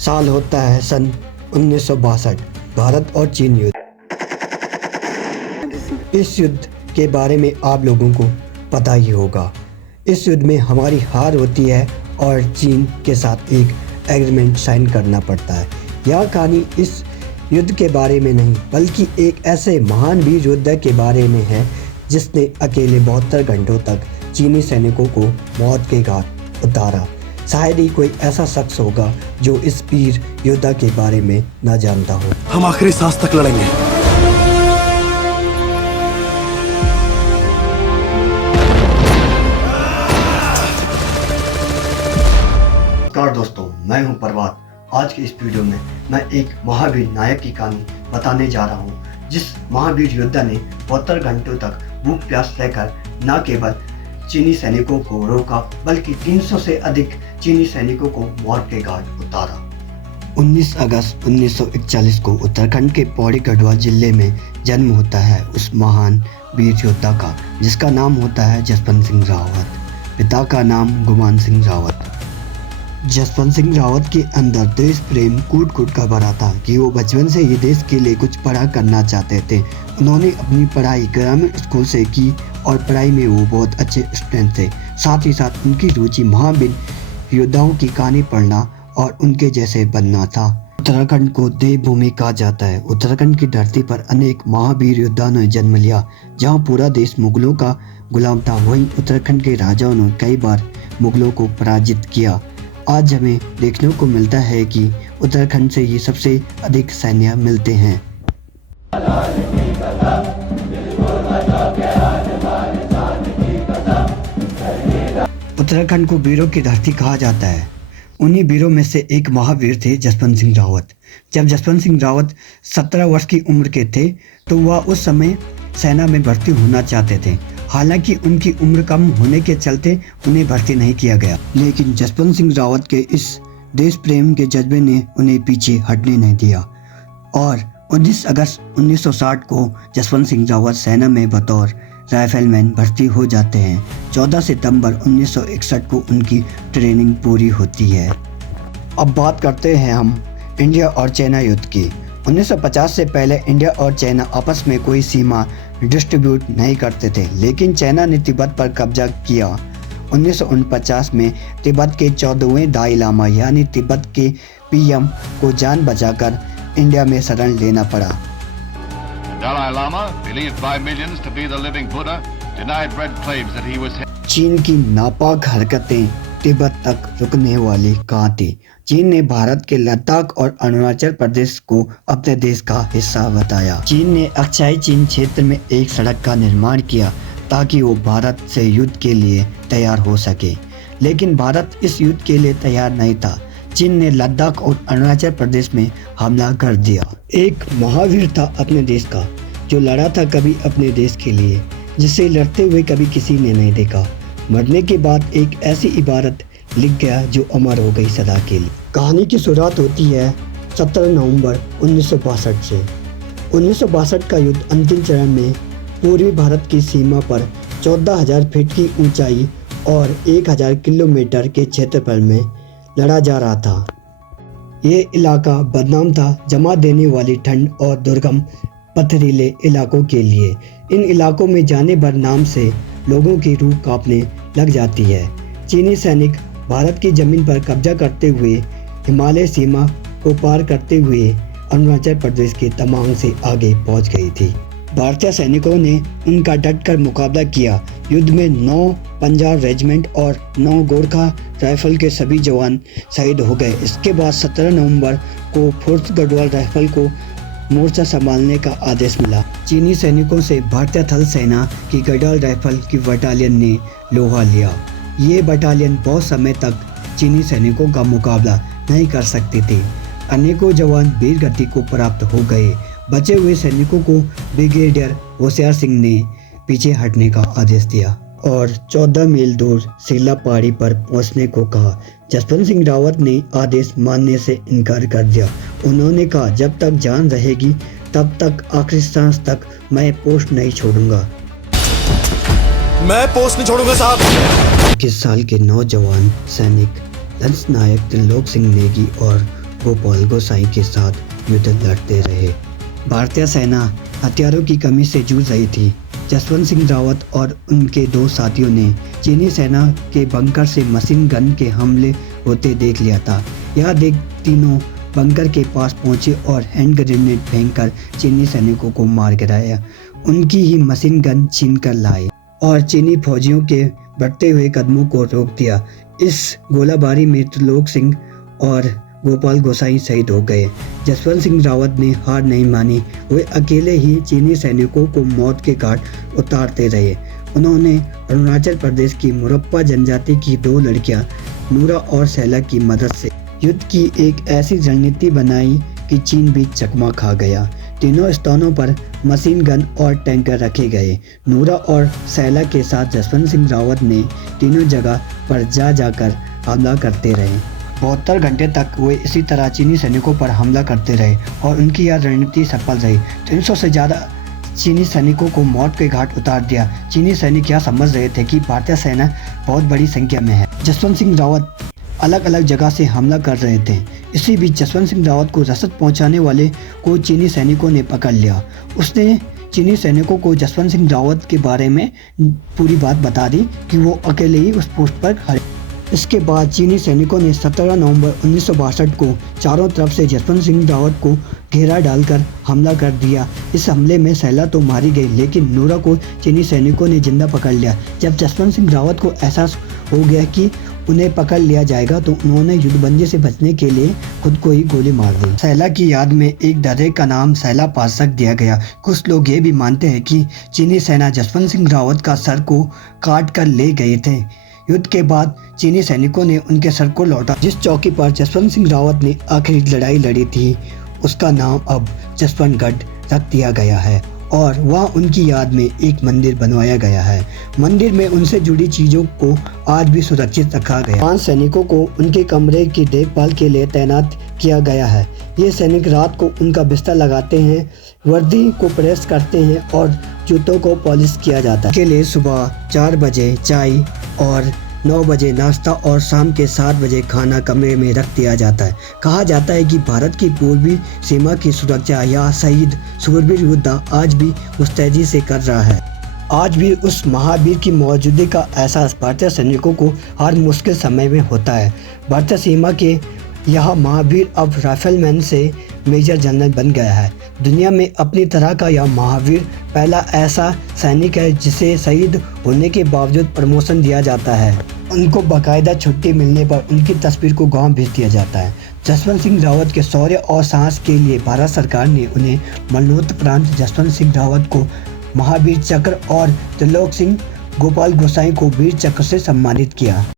साल होता है सन 1962। भारत और चीन युद्ध। इस युद्ध के बारे में आप लोगों को पता ही होगा। इस युद्ध में हमारी हार होती है और चीन के साथ एक एग्रीमेंट साइन करना पड़ता है। यह कहानी इस युद्ध के बारे में नहीं बल्कि एक ऐसे महान वीर योद्धा के बारे में है जिसने अकेले 72 घंटों तक चीनी सैनिकों को मौत के घाट उतारा। शायद ही कोई ऐसा शख्स होगा जो इस वीर योद्धा के बारे में न जानता हो। हम आखिरी सांस तक लड़ेंगे। नमस्कार दोस्तों, मैं हूं प्रभात। आज के इस वीडियो में मैं एक महावीर नायक की कहानी बताने जा रहा हूं, जिस महावीर योद्धा ने 72 घंटों तक भूख प्यास सहकर न केवल चीनी सैनिकों को रोका बल्कि 300 से अधिक चीनी सैनिकों को मौत के घाट उतारा। 19 अगस्त 1941 को उत्तराखंड के पौड़ी गढ़वाल जिले में जन्म होता है उस महान वीर योद्धा का, जिसका नाम होता है जसवंत सिंह रावत। पिता का नाम गुमान सिंह रावत। जसवंत सिंह रावत के अंदर देश प्रेम कूट कूट कर भरा था कि वो बचपन से ही देश के लिए कुछ पढ़ा करना चाहते थे। उन्होंने अपनी पढ़ाई ग्रामीण स्कूल से की और पढ़ाई में वो बहुत अच्छे स्टूडेंट थे। साथ ही साथ उनकी रुचि महावीर योद्धाओं की कहानी पढ़ना और उनके जैसे बनना था। उत्तराखंड को देवभूमि कहा जाता है। उत्तराखंड की धरती पर अनेक महावीर योद्धाओं ने जन्म लिया। जहाँ पूरा देश मुगलों का गुलाम था, वहीं उत्तराखंड के राजाओं ने कई बार मुगलों को पराजित किया। आज हमें देखने को मिलता है कि उत्तराखंड से ही सबसे अधिक सैन्य मिलते हैं। उत्तराखंड को वीरों की धरती कहा जाता है। उन्हीं वीरों में से एक महावीर थे जसवंत सिंह रावत। जब जसवंत सिंह रावत 17 वर्ष की उम्र के थे तो वह उस समय सेना में भर्ती होना चाहते थे। हालांकि उनकी उम्र कम होने के चलते उन्हें भर्ती नहीं किया गया, लेकिन जसवंत सिंह रावत के इस देश प्रेम के जज्बे ने उन्हें पीछे हटने नहीं दिया और 19 अगस्त 1960 को जसवंत सिंह रावत सेना में बतौर राइफलमैन भर्ती हो जाते हैं। 14 सितंबर 1961 को उनकी ट्रेनिंग पूरी होती है। अब बात करते हैं हम इंडिया और चाइना युद्ध की। 1950 से पहले इंडिया और चाइना आपस में कोई सीमा डिस्ट्रीब्यूट नहीं करते थे, लेकिन चाइना ने तिब्बत पर कब्जा किया। 1949 में तिब्बत के 14वें दाई लामा यानी तिब्बत के पीएम को जान बचाकर इंडिया में शरण लेना पड़ा। Dalai Lama, believed by millions to be the living Buddha, denied red claims that he was. चीन की नापाक हरकतें तिब्बत तक रुकने वाली कहाँ थी। चीन ने भारत के लद्दाख और अरुणाचल प्रदेश को अपने देश का हिस्सा बताया। चीन ने अक्साई चीन क्षेत्र में एक सड़क का निर्माण किया ताकि वो भारत से युद्ध के लिए तैयार हो सके, लेकिन भारत इस युद्ध के लिए तैयार नहीं था। चीन ने लद्दाख और अरुणाचल प्रदेश में हमला कर दिया। एक महावीर था अपने देश का, जो लड़ा था कभी अपने देश के लिए, जिसे लड़ते हुए कभी किसी ने नहीं देखा। मरने के बाद एक ऐसी इबारत लिख गया जो अमर हो गई सदा के लिए। कहानी की शुरुआत होती है 17 नवंबर 1962 से। 1962 का युद्ध अंतिम चरण में पूर्वी भारत की सीमा पर 14,000 फीट की ऊंचाई और 1,000 किलोमीटर के क्षेत्रफल में लड़ा जा रहा था। ये इलाका बदनाम था जमा देने वाली ठंड और दुर्गम पथरीले इलाकों के लिए। इन इलाकों में जाने भर नाम से लोगों की रूह कांपने लग जाती है। चीनी सैनिक भारत की जमीन पर कब्जा करते हुए हिमालय सीमा को पार करते हुए अरुणाचल प्रदेश के तमांग से आगे पहुंच गई थी। भारतीय सैनिकों ने उनका डटकर मुकाबला किया। युद्ध में 9 पंजाब रेजिमेंट और 9 गोरखा राइफल के सभी जवान शहीद हो गए। इसके बाद 17 नवंबर को 4th गढ़वाल राइफल को मोर्चा संभालने का आदेश मिला। चीनी सैनिकों से भारतीय थल सेना की गढ़वाल राइफल की बटालियन ने लोहा लिया। ये बटालियन बहुत समय तक चीनी सैनिकों का मुकाबला नहीं कर सकती थी। अनेकों जवान वीर गति को प्राप्त हो गए। बचे हुए सैनिकों को ब्रिगेडियर होशियार सिंह ने पीछे हटने का आदेश दिया और 14 मील दूर सिल्ला पहाड़ी पर पहुंचने को कहा। जसवंत सिंह रावत ने आदेश मानने से इनकार कर दिया। उन्होंने कहा, जब तक जान रहेगी तब तक आखिरी सांस तक मैं पोस्ट नहीं छोड़ूंगा। मैं पोस्ट नहीं छोड़ूंगा साहब। 21 साल के नौजवान सैनिक लंस नायक त्रिलोक सिंह नेगी और गोपाल गोसाई के साथ युद्ध लड़ते रहे। भारतीय सेना हथियारों की कमी से जूझ रही थी। जसवंत सिंह रावत और उनके 2 साथियों ने चीनी सेना के बंकर से मशीन गन के हमले होते देख लिया था। यह देख तीनों बंकर के पास पहुंचे और हैंड ग्रेनेड फेंककर चीनी सैनिकों को मार गिराया। उनकी ही मशीन गन छीन कर लाए और चीनी फौजियों के बढ़ते हुए कदमों को रोक दिया। इस गोलाबारी में त्रिलोक सिंह और गोपाल गोसाई शहीद हो गए। जसवंत सिंह रावत ने हार नहीं मानी। वे अकेले ही चीनी सैनिकों को मौत के घाट उतारते रहे। उन्होंने अरुणाचल प्रदेश की मुरप्पा जनजाति की 2 लड़कियां नूरा और सैला की मदद से युद्ध की एक ऐसी रणनीति बनाई कि चीन भी चकमा खा गया। तीनों स्थानों पर मशीन गन और टैंकर रखे गए। नूरा और सैला के साथ जसवंत सिंह रावत ने तीनों जगह पर जाकर हमला करते रहे। 72 घंटे तक वे इसी तरह चीनी सैनिकों पर हमला करते रहे और उनकी यह रणनीति सफल रही। 300 से ज़्यादा चीनी सैनिकों को मौत के घाट उतार दिया। चीनी सैनिक यह समझ रहे थे कि भारतीय सेना बहुत बड़ी संख्या में है। जसवंत सिंह रावत अलग अलग जगह से हमला कर रहे थे। इसी बीच जसवंत सिंह रावत को रसद पहुंचाने वाले को चीनी सैनिकों ने पकड़ लिया। उसने चीनी सैनिकों को जसवंत सिंह रावत के बारे में पूरी बात बता दी कि वो अकेले ही उस पोस्ट पर खड़े। इसके बाद चीनी सैनिकों ने 17 नवंबर 1962 को चारों तरफ से जसवंत सिंह रावत को घेरा डालकर हमला कर दिया। इस हमले में सैला तो मारी गई, लेकिन नूरा को चीनी सैनिकों ने जिंदा पकड़ लिया। जब जसवंत सिंह रावत को एहसास हो गया कि उन्हें पकड़ लिया जाएगा तो उन्होंने युद्धबंदी से बचने के लिए खुद को ही गोली मार दी। सैला की याद में एक दर्रे का नाम सैला पास रख दिया गया। कुछ लोग ये भी मानते हैं कि चीनी सेना जसवंत सिंह रावत का सर को काट कर ले गए थे। युद्ध के बाद चीनी सैनिकों ने उनके सर को लौटा। जिस चौकी पर जसवंत सिंह रावत ने आखिरी लड़ाई लड़ी थी उसका नाम अब जसवंतगढ़ रख दिया गया है और वहाँ उनकी याद में एक मंदिर बनवाया गया है। मंदिर में उनसे जुड़ी चीज़ों को आज भी सुरक्षित रखा गया। 5 सैनिकों को उनके कमरे की देखभाल के लिए तैनात किया गया है। ये सैनिक रात को उनका बिस्तर लगाते हैं, वर्दी को प्रेस करते हैं और जूतों को पॉलिश किया जाता है। के लिए सुबह 4 बजे चाय और 9 बजे नाश्ता और शाम के 7 बजे खाना कमरे में रख दिया जाता है। कहा जाता है कि भारत की पूर्वी सीमा की सुरक्षा या शहीद सूरवीर योद्धा आज भी मुस्तैदी से कर रहा है। आज भी उस महावीर की मौजूदगी का एहसास भारतीय सैनिकों को हर मुश्किल समय में होता है। भारतीय सीमा के यह महावीर अब राइफलमैन से मेजर जनरल बन गया है। दुनिया में अपनी तरह का यह महावीर पहला ऐसा सैनिक है जिसे शहीद होने के बावजूद प्रमोशन दिया जाता है। उनको बाकायदा छुट्टी मिलने पर उनकी तस्वीर को गांव भेज दिया जाता है। जसवंत सिंह रावत के शौर्य और साहस के लिए भारत सरकार ने उन्हें मरणोपरांत जसवंत सिंह रावत को महावीर चक्र और त्रिलोक सिंह गोपाल गोसाई को वीर चक्र से सम्मानित किया।